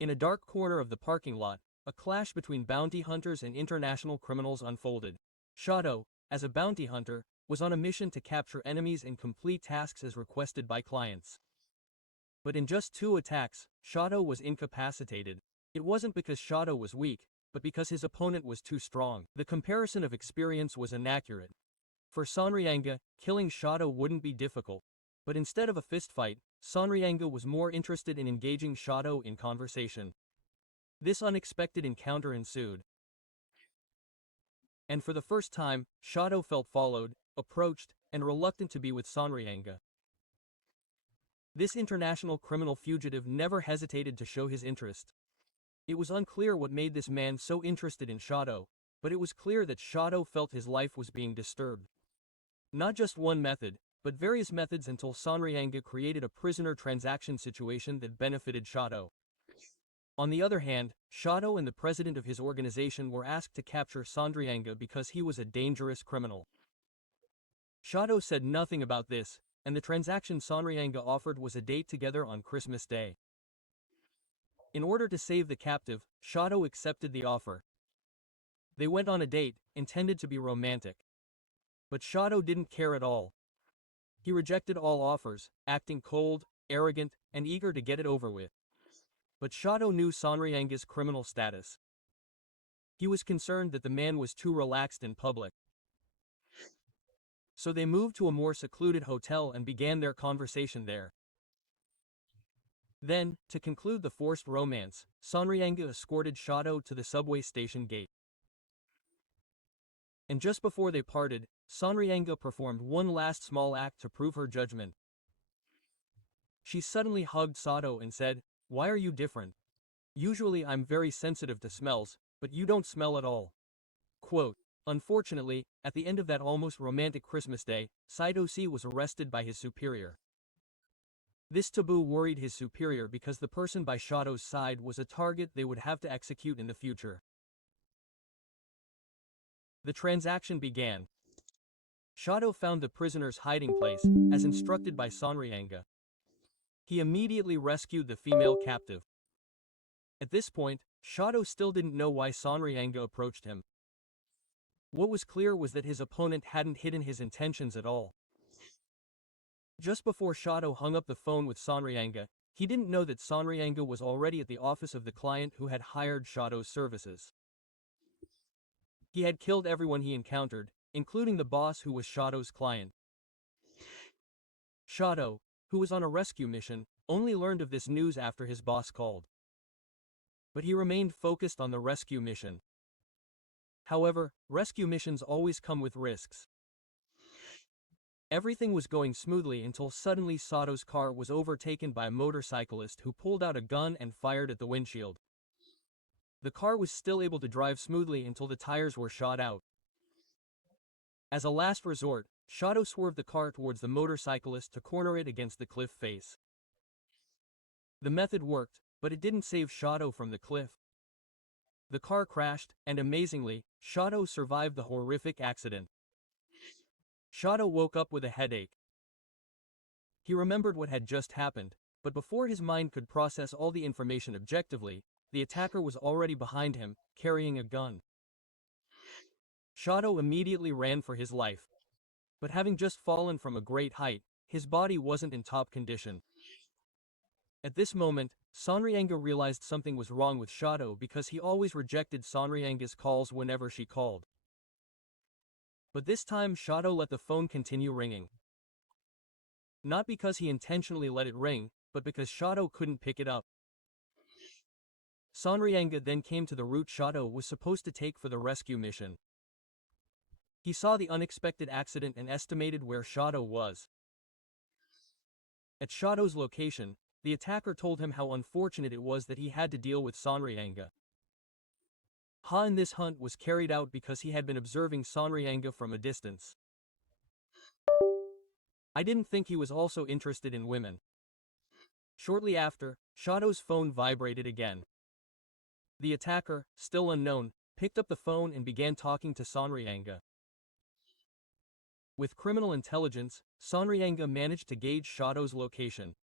In a dark corner of the parking lot, a clash between bounty hunters and international criminals unfolded. Shadow, as a bounty hunter, was on a mission to capture enemies and complete tasks as requested by clients. But in just 2 attacks, Shadow was incapacitated. It wasn't because Shadow was weak, but because his opponent was too strong. The comparison of experience was inaccurate. For Sonryanga, killing Shadow wouldn't be difficult. But instead of a fistfight, Sonryanga was more interested in engaging Shadow in conversation. This unexpected encounter ensued. And for the first time, Shadow felt followed, approached, and reluctant to be with Sonryanga. This international criminal fugitive never hesitated to show his interest. It was unclear what made this man so interested in Shadow, but it was clear that Shadow felt his life was being disturbed. Not just one method, but various methods until Sonryanga created a prisoner transaction situation that benefited Shadow. On the other hand, Shadow and the president of his organization were asked to capture Sonryanga because he was a dangerous criminal. Shadow said nothing about this, and the transaction Sonryanga offered was a date together on Christmas Day. In order to save the captive, Shadow accepted the offer. They went on a date, intended to be romantic. But Shadow didn't care at all. He rejected all offers, acting cold, arrogant, and eager to get it over with. But Shadow knew Sonryanga's criminal status. He was concerned that the man was too relaxed in public. So they moved to a more secluded hotel and began their conversation there. Then, to conclude the forced romance, Sonryanga escorted Shadow to the subway station gate. And just before they parted, Sonryanga performed one last small act to prove her judgment. She suddenly hugged Shadow and said, "Why are you different? Usually I'm very sensitive to smells, but you don't smell at all." Quote, unfortunately, at the end of that almost romantic Christmas day, Saitoshi was arrested by his superior. This taboo worried his superior because the person by Shadow's side was a target they would have to execute in the future. The transaction began. Shadow found the prisoner's hiding place, as instructed by Sonryanga. He immediately rescued the female captive. At this point, Shadow still didn't know why Sonryanga approached him. What was clear was that his opponent hadn't hidden his intentions at all. Just before Shadow hung up the phone with Sonryanga, he didn't know that Sonryanga was already at the office of the client who had hired Shadow's services. He had killed everyone he encountered, including the boss who was Shadow's client. Shadow, who was on a rescue mission, only learned of this news after his boss called. But he remained focused on the rescue mission. However, rescue missions always come with risks. Everything was going smoothly until suddenly Shadow's car was overtaken by a motorcyclist who pulled out a gun and fired at the windshield. The car was still able to drive smoothly until the tires were shot out. As a last resort, Shadow swerved the car towards the motorcyclist to corner it against the cliff face. The method worked, but it didn't save Shadow from the cliff. The car crashed, and amazingly, Shadow survived the horrific accident. Shadow woke up with a headache. He remembered what had just happened, but before his mind could process all the information objectively, the attacker was already behind him, carrying a gun. Shadow immediately ran for his life. But having just fallen from a great height, his body wasn't in top condition. At this moment, Sonryanga realized something was wrong with Shadow because he always rejected Sonryanga's calls whenever she called. But this time Shadow let the phone continue ringing. Not because he intentionally let it ring, but because Shadow couldn't pick it up. Sonryanga then came to the route Shadow was supposed to take for the rescue mission. He saw the unexpected accident and estimated where Shadow was. At Shadow's location, the attacker told him how unfortunate it was that he had to deal with Sonryanga. In this hunt was carried out because he had been observing Sonryanga from a distance. I didn't think he was also interested in women. Shortly after, Shadow's phone vibrated again. The attacker, still unknown, picked up the phone and began talking to Sonryanga. With criminal intelligence, Sonryanga managed to gauge Shadow's location.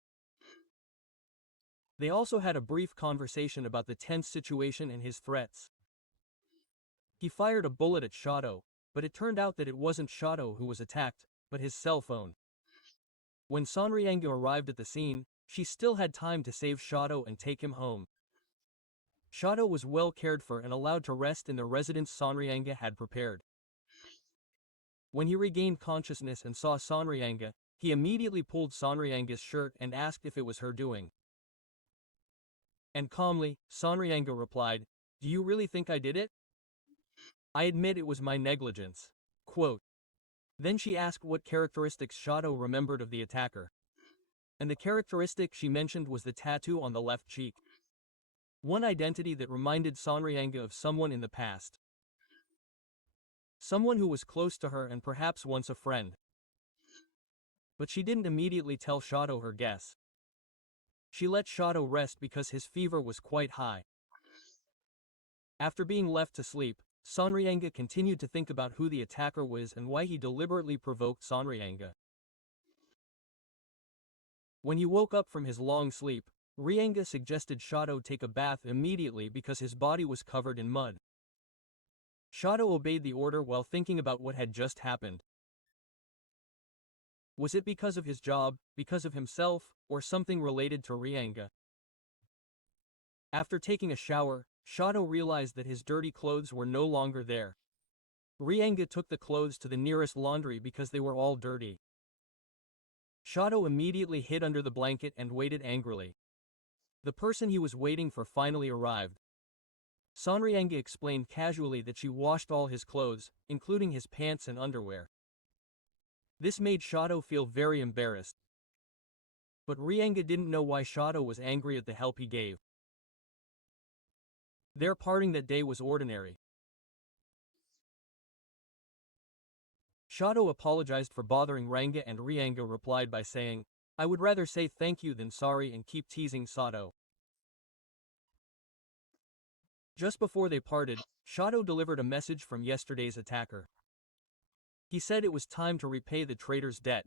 They also had a brief conversation about the tense situation and his threats. He fired a bullet at Shadow, but it turned out that it wasn't Shadow who was attacked, but his cell phone. When Sonryanga arrived at the scene, she still had time to save Shadow and take him home. Shadow was well cared for and allowed to rest in the residence Sonryanga had prepared. When he regained consciousness and saw Sonryanga, he immediately pulled Sonryanga's shirt and asked if it was her doing. And calmly, Sonryanga replied, "Do you really think I did it? I admit it was my negligence." Quote. Then she asked what characteristics Shadow remembered of the attacker. And the characteristic she mentioned was the tattoo on the left cheek. One identity that reminded Sonryanga of someone in the past. Someone who was close to her and perhaps once a friend. But she didn't immediately tell Shadow her guess. She let Shadow rest because his fever was quite high. After being left to sleep, Sonryanga continued to think about who the attacker was and why he deliberately provoked Sonryanga. When he woke up from his long sleep, Ryanga suggested Shadow take a bath immediately because his body was covered in mud. Shadow obeyed the order while thinking about what had just happened. Was it because of his job, because of himself, or something related to Ryanga? After taking a shower, Shadow realized that his dirty clothes were no longer there. Ryanga took the clothes to the nearest laundry because they were all dirty. Shadow immediately hid under the blanket and waited angrily. The person he was waiting for finally arrived. Sonryanga explained casually that she washed all his clothes, including his pants and underwear. This made Shadow feel very embarrassed. But Ryanga didn't know why Shadow was angry at the help he gave. Their parting that day was ordinary. Shadow apologized for bothering Ranga and Ryanga replied by saying, "I would rather say thank you than sorry and keep teasing Sato." Just before they parted, Shadow delivered a message from yesterday's attacker. He said it was time to repay the traitor's debt.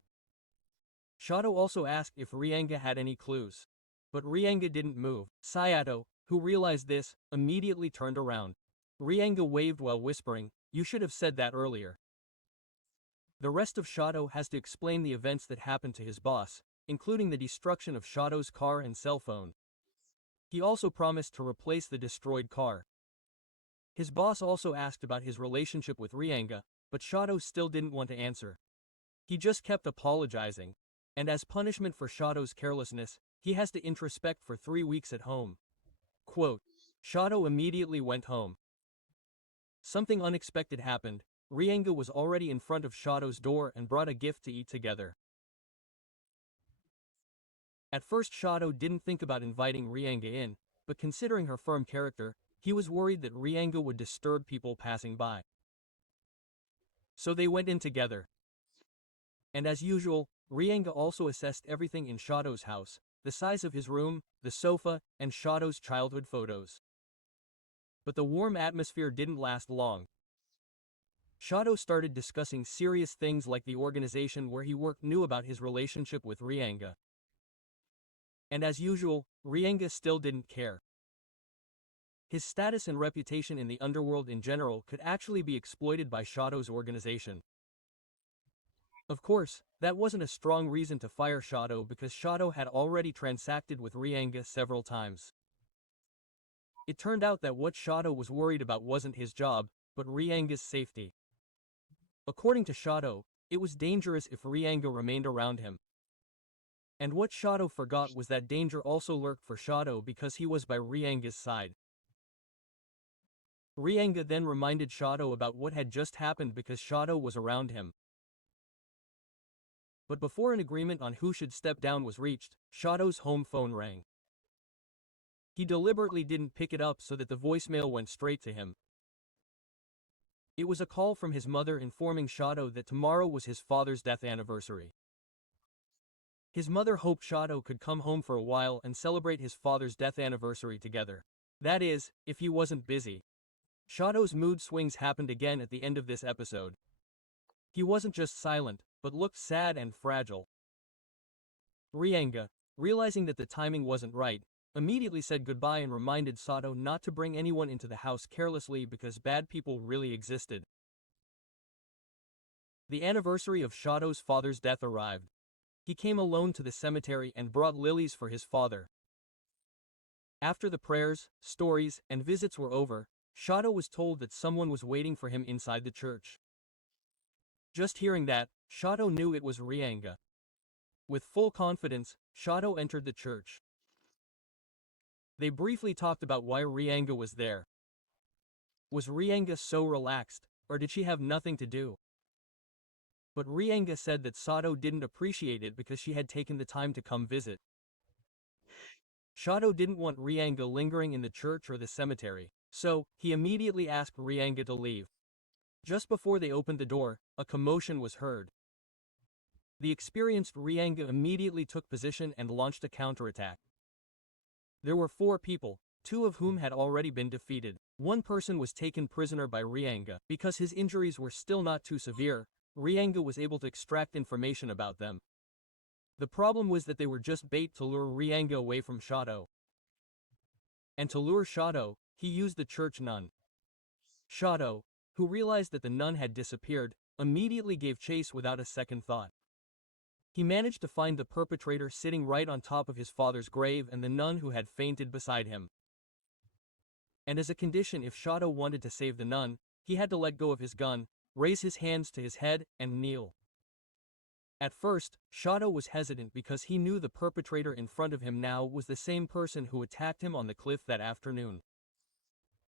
Shadow also asked if Ryanga had any clues. But Ryanga didn't move. Sayato, who realized this, immediately turned around. Ryanga waved while whispering, "You should have said that earlier." The rest of Shadow has to explain the events that happened to his boss, including the destruction of Shadow's car and cell phone. He also promised to replace the destroyed car. His boss also asked about his relationship with Ryanga, but Shadow still didn't want to answer. He just kept apologizing. And as punishment for Shadow's carelessness, he has to introspect for 3 weeks at home. Quote. Shadow immediately went home. Something unexpected happened. Ryanga was already in front of Shadow's door and brought a gift to eat together. At first Shadow didn't think about inviting Ryanga in, but considering her firm character, he was worried that Ryanga would disturb people passing by. So they went in together. And as usual, Ryanga also assessed everything in Shadow's house, the size of his room, the sofa, and Shadow's childhood photos. But the warm atmosphere didn't last long. Shadow started discussing serious things like the organization where he worked knew about his relationship with Ryanga. And as usual, Ryanga still didn't care. His status and reputation in the underworld in general could actually be exploited by Shadow's organization. Of course, that wasn't a strong reason to fire Shadow because Shadow had already transacted with Ryanga several times. It turned out that what Shadow was worried about wasn't his job, but Ryanga's safety. According to Shadow, it was dangerous if Ryanga remained around him. And what Shadow forgot was that danger also lurked for Shadow because he was by Ryanga's side. Ryanga then reminded Shadow about what had just happened because Shadow was around him. But before an agreement on who should step down was reached, Shadow's home phone rang. He deliberately didn't pick it up so that the voicemail went straight to him. It was a call from his mother informing Shadow that tomorrow was his father's death anniversary. His mother hoped Shadow could come home for a while and celebrate his father's death anniversary together. That is, if he wasn't busy. Shadow's mood swings happened again at the end of this episode. He wasn't just silent, but looked sad and fragile. Ryanga, realizing that the timing wasn't right, immediately said goodbye and reminded Sato not to bring anyone into the house carelessly because bad people really existed. The anniversary of Shato's father's death arrived. He came alone to the cemetery and brought lilies for his father. After the prayers, stories, and visits were over, Shato was told that someone was waiting for him inside the church. Just hearing that, Shato knew it was Rianga. With full confidence, Shato entered the church. They briefly talked about why Rianga was there. Was Rianga so relaxed, or did she have nothing to do? But Rianga said that Sato didn't appreciate it because she had taken the time to come visit. Shato didn't want Rianga lingering in the church or the cemetery, so he immediately asked Rianga to leave. Just before they opened the door, a commotion was heard. The experienced Rianga immediately took position and launched a counterattack. There were 4 people, 2 of whom had already been defeated. One person was taken prisoner by Rianga. Because his injuries were still not too severe, Rianga was able to extract information about them. The problem was that they were just bait to lure Rianga away from Shato. And to lure Shato, he used the church nun. Shato, who realized that the nun had disappeared, immediately gave chase without a second thought. He managed to find the perpetrator sitting right on top of his father's grave and the nun who had fainted beside him. And as a condition, if Shato wanted to save the nun, he had to let go of his gun, raise his hands to his head, and kneel. At first, Shato was hesitant because he knew the perpetrator in front of him now was the same person who attacked him on the cliff that afternoon.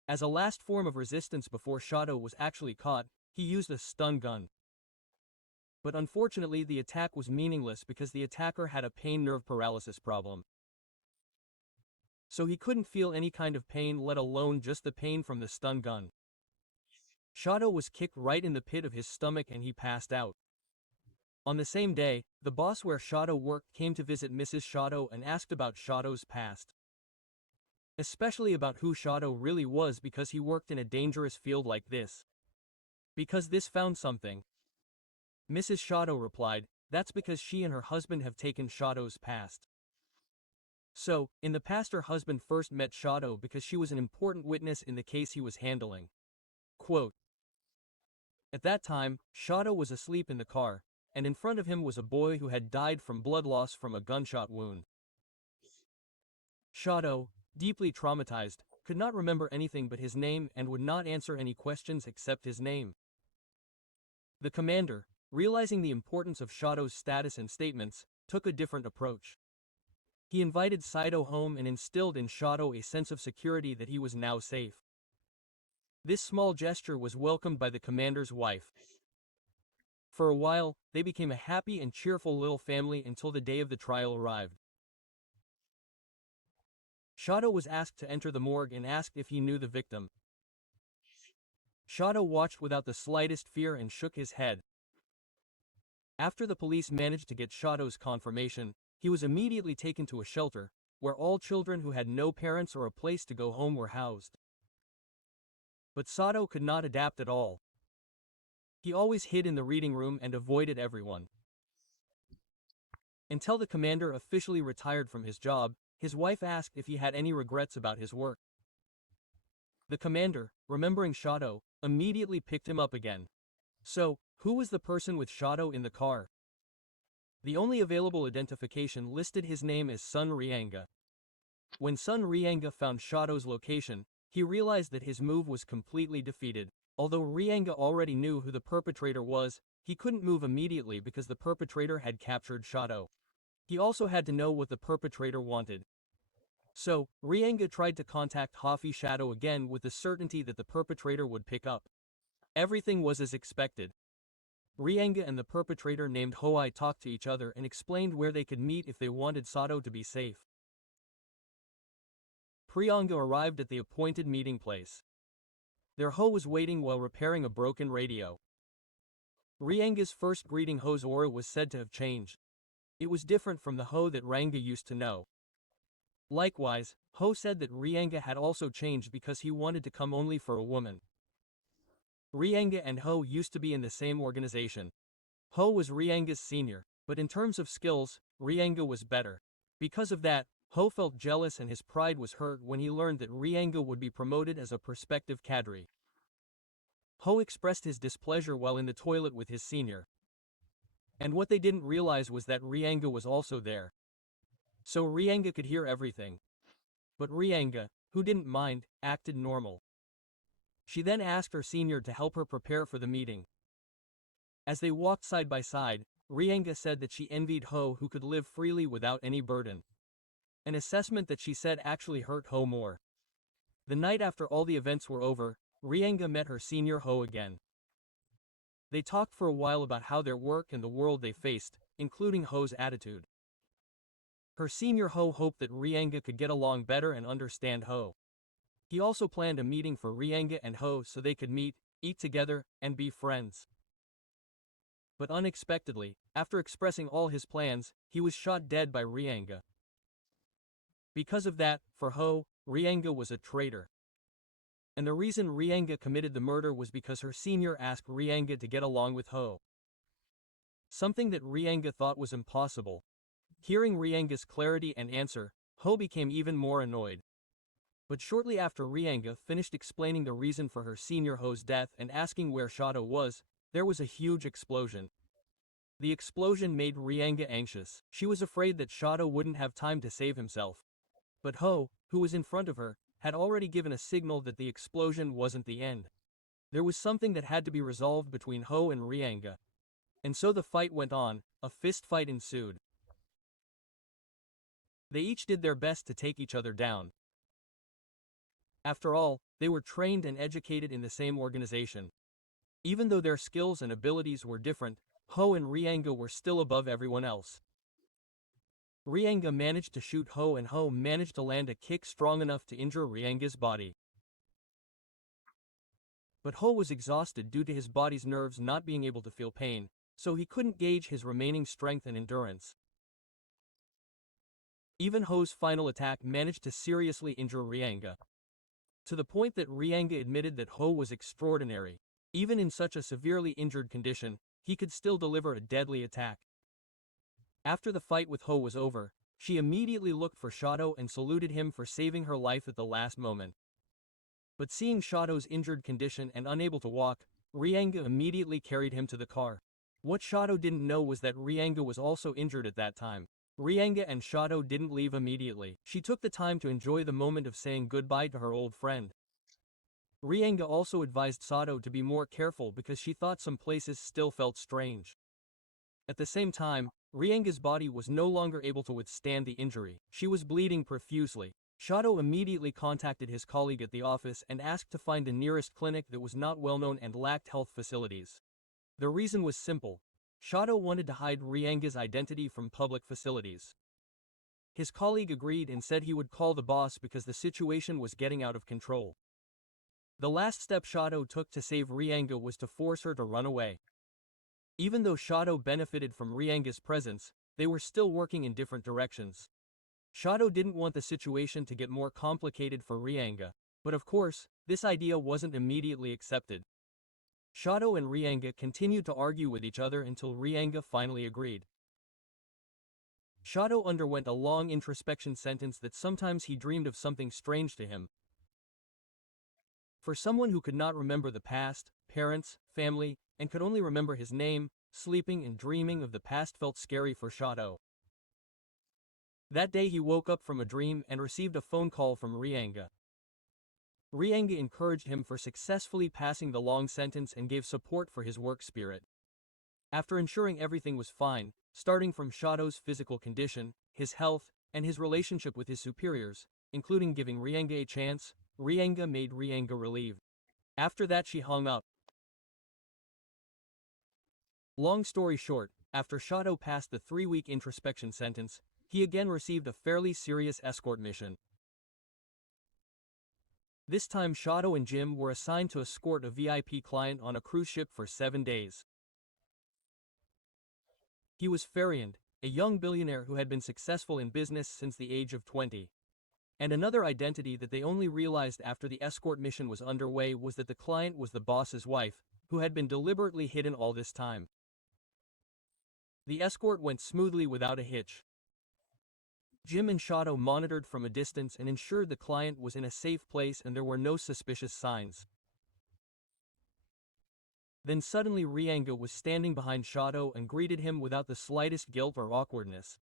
As a last form of resistance before Shato was actually caught, he used a stun gun. But unfortunately the attack was meaningless because the attacker had a pain nerve paralysis problem. So he couldn't feel any kind of pain, let alone just the pain from the stun gun. Shato was kicked right in the pit of his stomach and he passed out. On the same day, the boss where Shato worked came to visit Mrs. Shato and asked about Shato's past. Especially about who Shato really was because he worked in a dangerous field like this. Because this found something. Mrs. Shato replied, that's because she and her husband have taken Shato's past. So, in the past her husband first met Shato because she was an important witness in the case he was handling. Quote, at that time, Shato was asleep in the car, and in front of him was a boy who had died from blood loss from a gunshot wound. Shato, deeply traumatized, could not remember anything but his name and would not answer any questions except his name. The commander, realizing the importance of Shato's status and statements, took a different approach. He invited Saito home and instilled in Shato a sense of security that he was now safe. This small gesture was welcomed by the commander's wife. For a while, they became a happy and cheerful little family until the day of the trial arrived. Shato was asked to enter the morgue and asked if he knew the victim. Shato watched without the slightest fear and shook his head. After the police managed to get Shato's confirmation, he was immediately taken to a shelter, where all children who had no parents or a place to go home were housed. But Sato could not adapt at all. He always hid in the reading room and avoided everyone. Until the commander officially retired from his job, his wife asked if he had any regrets about his work. The commander, remembering Shato, immediately picked him up again. So, who was the person with Shato in the car? The only available identification listed his name as Sun Rianga. When Sun Rianga found Shato's location, he realized that his move was completely defeated. Although Rianga already knew who the perpetrator was, he couldn't move immediately because the perpetrator had captured Shato. He also had to know what the perpetrator wanted. So, Rianga tried to contact Hafi Shato again with the certainty that the perpetrator would pick up. Everything was as expected. Rianga and the perpetrator named Hoai talked to each other and explained where they could meet if they wanted Sato to be safe. Prianga arrived at the appointed meeting place. Their Ho was waiting while repairing a broken radio. Rianga's first greeting Ho's aura was said to have changed. It was different from the Ho that Ranga used to know. Likewise, Ho said that Rianga had also changed because he wanted to come only for a woman. Rianga and Ho used to be in the same organization. Ho was Rianga's senior, but in terms of skills, Rianga was better. Because of that, Ho felt jealous and his pride was hurt when he learned that Rianga would be promoted as a prospective cadre. Ho expressed his displeasure while in the toilet with his senior. And what they didn't realize was that Rianga was also there. So Rianga could hear everything. But Rianga, who didn't mind, acted normal. She then asked her senior to help her prepare for the meeting. As they walked side by side, Rianga said that she envied Ho who could live freely without any burden. An assessment that she said actually hurt Ho more. The night after all the events were over, Rianga met her senior Ho again. They talked for a while about how their work and the world they faced, including Ho's attitude. Her senior Ho hoped that Rianga could get along better and understand Ho. He also planned a meeting for Rianga and Ho so they could meet, eat together, and be friends. But unexpectedly, after expressing all his plans, he was shot dead by Rianga. Because of that, for Ho, Rianga was a traitor. And the reason Rianga committed the murder was because her senior asked Rianga to get along with Ho. Something that Rianga thought was impossible. Hearing Rianga's clarity and answer, Ho became even more annoyed. But shortly after Rianga finished explaining the reason for her senior Ho's death and asking where Shadow was, there was a huge explosion. The explosion made Rianga anxious. She was afraid that Shadow wouldn't have time to save himself. But Ho, who was in front of her, had already given a signal that the explosion wasn't the end. There was something that had to be resolved between Ho and Rianga. And so the fight went on, a fist fight ensued. They each did their best to take each other down. After all, they were trained and educated in the same organization. Even though their skills and abilities were different, Ho and Rianga were still above everyone else. Rianga managed to shoot Ho and Ho managed to land a kick strong enough to injure Rianga's body. But Ho was exhausted due to his body's nerves not being able to feel pain, so he couldn't gauge his remaining strength and endurance. Even Ho's final attack managed to seriously injure Rianga. To the point that Rianga admitted that Ho was extraordinary. Even in such a severely injured condition, he could still deliver a deadly attack. After the fight with Ho was over, she immediately looked for Shadow and saluted him for saving her life at the last moment. But seeing Shadow's injured condition and unable to walk, Rianga immediately carried him to the car. What Shadow didn't know was that Rianga was also injured at that time. Rianga and Shadow didn't leave immediately. She took the time to enjoy the moment of saying goodbye to her old friend. Rianga also advised Shadow to be more careful because she thought some places still felt strange. At the same time, Rianga's body was no longer able to withstand the injury. She was bleeding profusely. Shadow immediately contacted his colleague at the office and asked to find the nearest clinic that was not well known and lacked health facilities. The reason was simple. Shadow wanted to hide Rianga's identity from public facilities. His colleague agreed and said he would call the boss because the situation was getting out of control. The last step Shadow took to save Rianga was to force her to run away. Even though Shadow benefited from Rianga's presence, they were still working in different directions. Shadow didn't want the situation to get more complicated for Rianga, but of course, this idea wasn't immediately accepted. Shadow and Rianga continued to argue with each other until Rianga finally agreed. Shadow underwent a long introspection sentence that sometimes he dreamed of something strange to him. For someone who could not remember the past, parents, family, and could only remember his name, sleeping and dreaming of the past felt scary for Shadow. That day he woke up from a dream and received a phone call from Rianga. Rianga encouraged him for successfully passing the long sentence and gave support for his work spirit. After ensuring everything was fine, starting from Shadow's physical condition, his health, and his relationship with his superiors, including giving Rianga a chance, Rianga made Rianga relieved. After that she hung up. Long story short, after Shadow passed the 3-week introspection sentence, he again received a fairly serious escort mission. This time Shadow and Jim were assigned to escort a VIP client on a cruise ship for 7 days. He was Fariand, a young billionaire who had been successful in business since the age of 20. And another identity that they only realized after the escort mission was underway was that the client was the boss's wife, who had been deliberately hidden all this time. The escort went smoothly without a hitch. Jim and Shadow monitored from a distance and ensured the client was in a safe place and there were no suspicious signs. Then suddenly Rianga was standing behind Shadow and greeted him without the slightest guilt or awkwardness.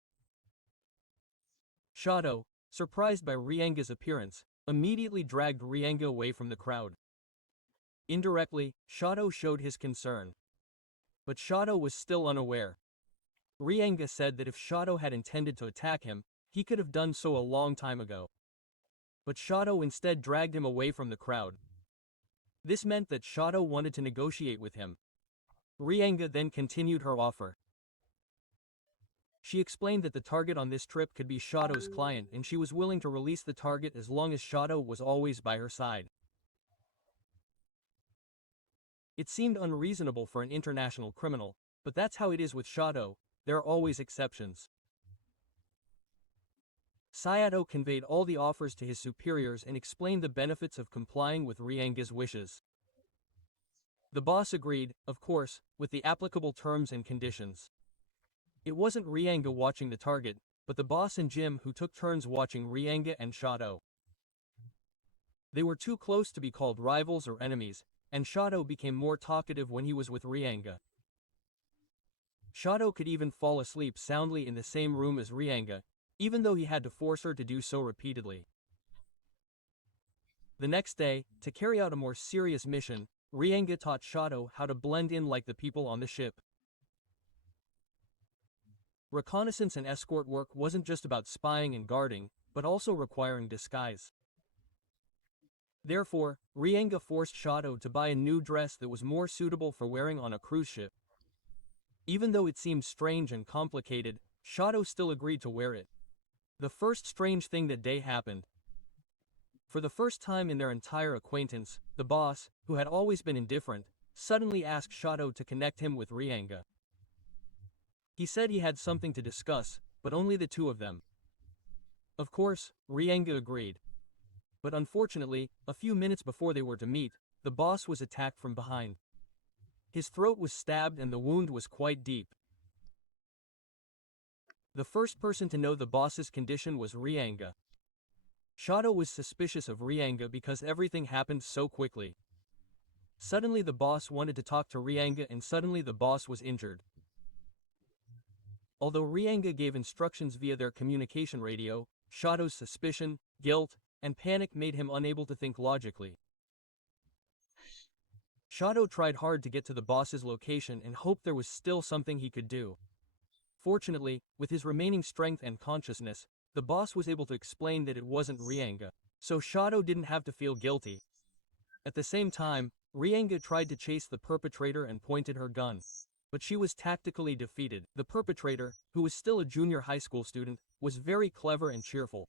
Shadow, surprised by Rianga's appearance, immediately dragged Rianga away from the crowd. Indirectly, Shadow showed his concern. But Shadow was still unaware. Rianga said that if Shadow had intended to attack him, he could have done so a long time ago. But Shadow instead dragged him away from the crowd. This meant that Shadow wanted to negotiate with him. Rianga then continued her offer. She explained that the target on this trip could be Shadow's client and she was willing to release the target as long as Shadow was always by her side. It seemed unreasonable for an international criminal, but that's how it is with Shadow, there are always exceptions. Sayato conveyed all the offers to his superiors and explained the benefits of complying with Rianga's wishes. The boss agreed, of course, with the applicable terms and conditions. It wasn't Rianga watching the target, but the boss and Jim who took turns watching Rianga and Shadow. They were too close to be called rivals or enemies, and Shadow became more talkative when he was with Rianga. Shadow could even fall asleep soundly in the same room as Rianga, even though he had to force her to do so repeatedly. The next day, to carry out a more serious mission, Rianga taught Shadow how to blend in like the people on the ship. Reconnaissance and escort work wasn't just about spying and guarding, but also requiring disguise. Therefore, Rianga forced Shadow to buy a new dress that was more suitable for wearing on a cruise ship. Even though it seemed strange and complicated, Shadow still agreed to wear it. The first strange thing that day happened. For the first time in their entire acquaintance, the boss, who had always been indifferent, suddenly asked Shadow to connect him with Rianga. He said he had something to discuss, but only the two of them. Of course, Rianga agreed. But unfortunately, a few minutes before they were to meet, the boss was attacked from behind. His throat was stabbed and the wound was quite deep. The first person to know the boss's condition was Rianga. Shadow was suspicious of Rianga because everything happened so quickly. Suddenly the boss wanted to talk to Rianga and suddenly the boss was injured. Although Rianga gave instructions via their communication radio, Shadow's suspicion, guilt, and panic made him unable to think logically. Shadow tried hard to get to the boss's location and hoped there was still something he could do. Fortunately, with his remaining strength and consciousness, the boss was able to explain that it wasn't Rianga, so Shadow didn't have to feel guilty. At the same time, Rianga tried to chase the perpetrator and pointed her gun. But she was tactically defeated. The perpetrator, who was still a junior high school student, was very clever and cheerful.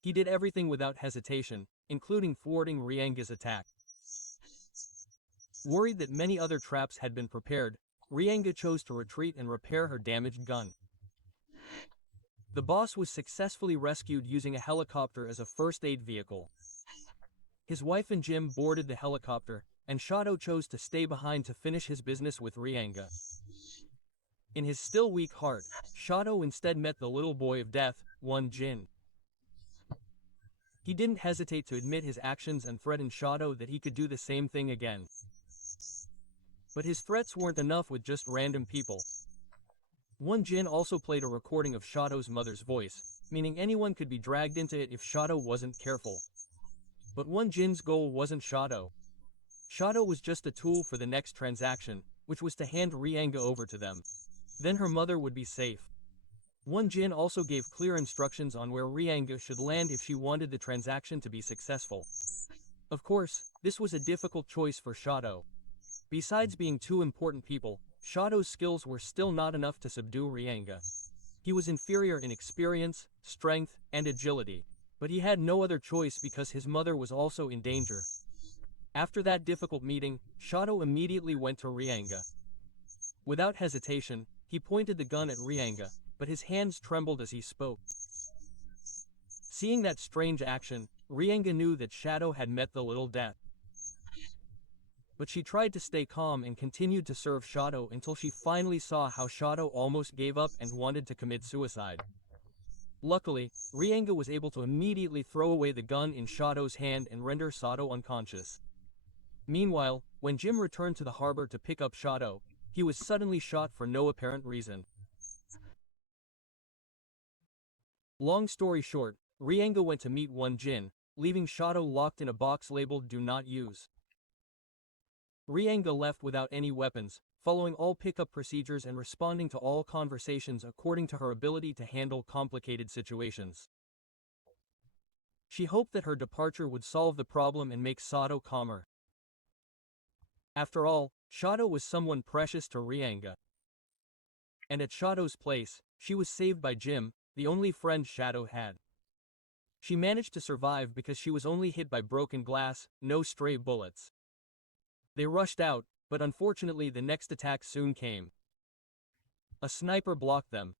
He did everything without hesitation, including thwarting Rianga's attack. Worried that many other traps had been prepared, Rianga chose to retreat and repair her damaged gun. The boss was successfully rescued using a helicopter as a first aid vehicle. His wife and Jim boarded the helicopter, and Shadow chose to stay behind to finish his business with Rianga. In his still weak heart, Shadow instead met the little boy of death, Jin. He didn't hesitate to admit his actions and threaten Shadow that he could do the same thing again. But his threats weren't enough with just random people. Jin also played a recording of Shadow's mother's voice, meaning anyone could be dragged into it if Shadow wasn't careful. But Jin's goal wasn't Shadow. Shadow was just a tool for the next transaction, which was to hand Rianga over to them. Then her mother would be safe. Jin also gave clear instructions on where Rianga should land if she wanted the transaction to be successful. Of course, this was a difficult choice for Shadow. Besides being two important people, Shadow's skills were still not enough to subdue Rianga. He was inferior in experience, strength, and agility, but he had no other choice because his mother was also in danger. After that difficult meeting, Shadow immediately went to Rianga. Without hesitation, he pointed the gun at Rianga, but his hands trembled as he spoke. Seeing that strange action, Rianga knew that Shadow had met the little death. But she tried to stay calm and continued to serve Shadow until she finally saw how Shadow almost gave up and wanted to commit suicide. Luckily, Rienga was able to immediately throw away the gun in Shadow's hand and render Sato unconscious. Meanwhile, when Jim returned to the harbor to pick up Shadow, he was suddenly shot for no apparent reason. Long story short, Rienga went to meet one Jin, leaving Shadow locked in a box labeled "Do Not Use." Rienga left without any weapons, following all pickup procedures and responding to all conversations according to her ability to handle complicated situations. She hoped that her departure would solve the problem and make Sato calmer. After all, Shadow was someone precious to Rienga. And at Shadow's place, she was saved by Jim, the only friend Shadow had. She managed to survive because she was only hit by broken glass, no stray bullets. They rushed out, but unfortunately the next attack soon came. A sniper blocked them.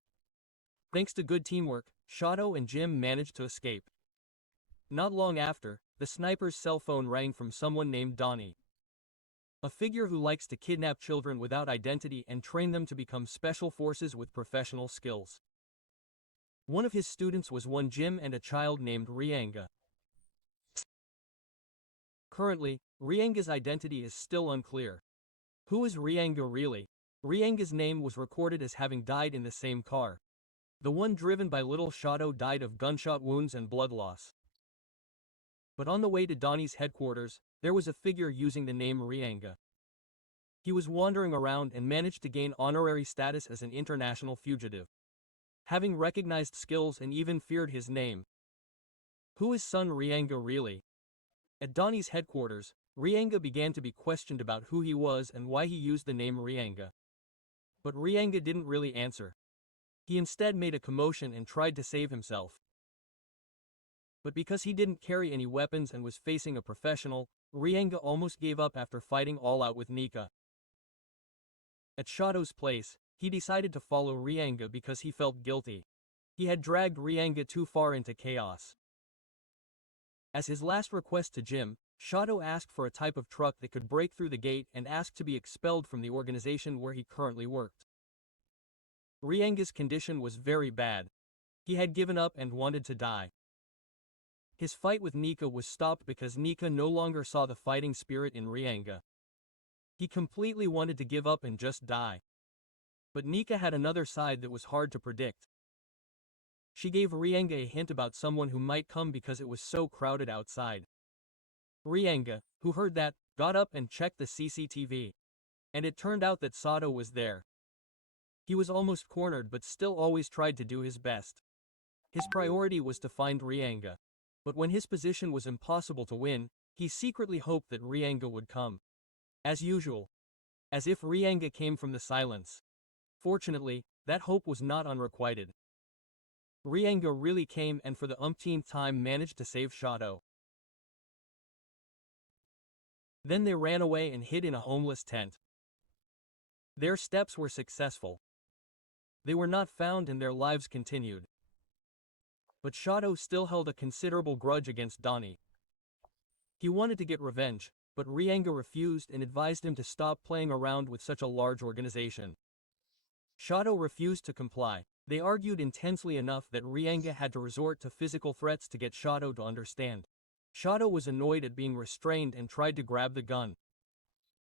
Thanks to good teamwork, Shadow and Jim managed to escape. Not long after, the sniper's cell phone rang from someone named Donnie. A figure who likes to kidnap children without identity and train them to become special forces with professional skills. One of his students was one Jim and a child named Rienga. Currently, Rienga's identity is still unclear. Who is Rienga really? Rienga's name was recorded as having died in the same car. The one driven by Little Shadow died of gunshot wounds and blood loss. But on the way to Donnie's headquarters, there was a figure using the name Rienga. He was wandering around and managed to gain honorary status as an international fugitive, having recognized skills and even feared his name. Who is son Rienga really? At Donnie's headquarters, Rienga began to be questioned about who he was and why he used the name Rienga. But Rienga didn't really answer. He instead made a commotion and tried to save himself. But because he didn't carry any weapons and was facing a professional, Rienga almost gave up after fighting all out with Nika. At Shadow's place, he decided to follow Rienga because he felt guilty. He had dragged Rienga too far into chaos. As his last request to Jim, Shadow asked for a type of truck that could break through the gate and asked to be expelled from the organization where he currently worked. Rienga's condition was very bad. He had given up and wanted to die. His fight with Nika was stopped because Nika no longer saw the fighting spirit in Rienga. He completely wanted to give up and just die. But Nika had another side that was hard to predict. She gave Rienga a hint about someone who might come because it was so crowded outside. Rienga, who heard that, got up and checked the CCTV. And it turned out that Sato was there. He was almost cornered but still always tried to do his best. His priority was to find Rienga. But when his position was impossible to win, he secretly hoped that Rienga would come. As usual. As if Rienga came from the silence. Fortunately, that hope was not unrequited. Rienga really came and for the umpteenth time managed to save Shadow. Then they ran away and hid in a homeless tent. Their steps were successful. They were not found and their lives continued. But Shadow still held a considerable grudge against Donnie. He wanted to get revenge, but Rienga refused and advised him to stop playing around with such a large organization. Shadow refused to comply. They argued intensely enough that Rienga had to resort to physical threats to get Shadow to understand. Shadow was annoyed at being restrained and tried to grab the gun.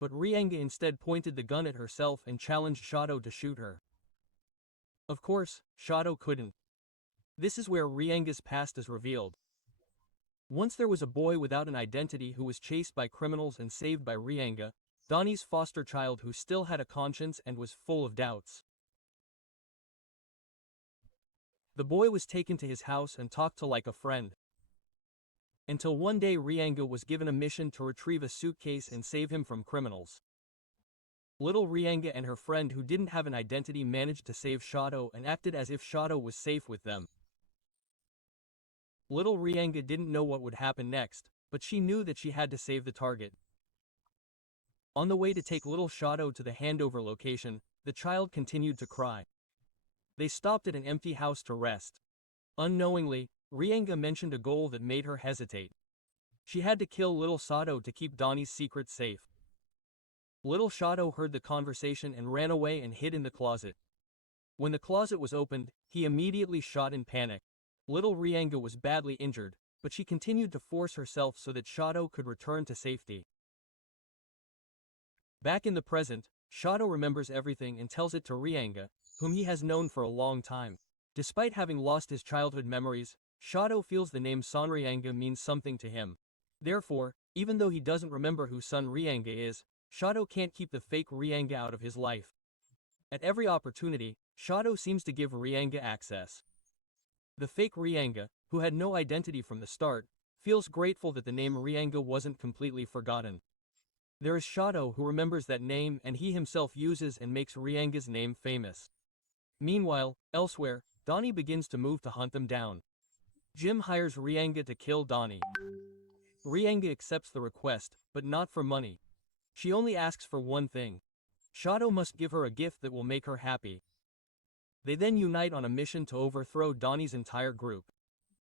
But Rienga instead pointed the gun at herself and challenged Shadow to shoot her. Of course, Shadow couldn't. This is where Rienga's past is revealed. Once there was a boy without an identity who was chased by criminals and saved by Rienga, Donnie's foster child who still had a conscience and was full of doubts. The boy was taken to his house and talked to like a friend. Until one day Rienga was given a mission to retrieve a suitcase and save him from criminals. Little Rienga and her friend who didn't have an identity managed to save Shadow and acted as if Shadow was safe with them. Little Rienga didn't know what would happen next, but she knew that she had to save the target. On the way to take little Shadow to the handover location, the child continued to cry. They stopped at an empty house to rest. Unknowingly, Rienga mentioned a goal that made her hesitate. She had to kill little Sato to keep Donnie's secret safe. Little Shadow heard the conversation and ran away and hid in the closet. When the closet was opened, he immediately shot in panic. Little Rianga was badly injured, but she continued to force herself so that Shadow could return to safety. Back in the present, Shadow remembers everything and tells it to Rianga, whom he has known for a long time. Despite having lost his childhood memories, Shadow feels the name Sonrianga means something to him. Therefore, even though he doesn't remember who Sun Rianga is, Shadow can't keep the fake Rianga out of his life. At every opportunity, Shadow seems to give Rianga access. The fake Rianga, who had no identity from the start, feels grateful that the name Rianga wasn't completely forgotten. There is Shadow who remembers that name and he himself uses and makes Rianga's name famous. Meanwhile, elsewhere, Donnie begins to move to hunt them down. Jim hires Rianga to kill Donnie. Rianga accepts the request, but not for money. She only asks for one thing. Shadow must give her a gift that will make her happy. They then unite on a mission to overthrow Donnie's entire group.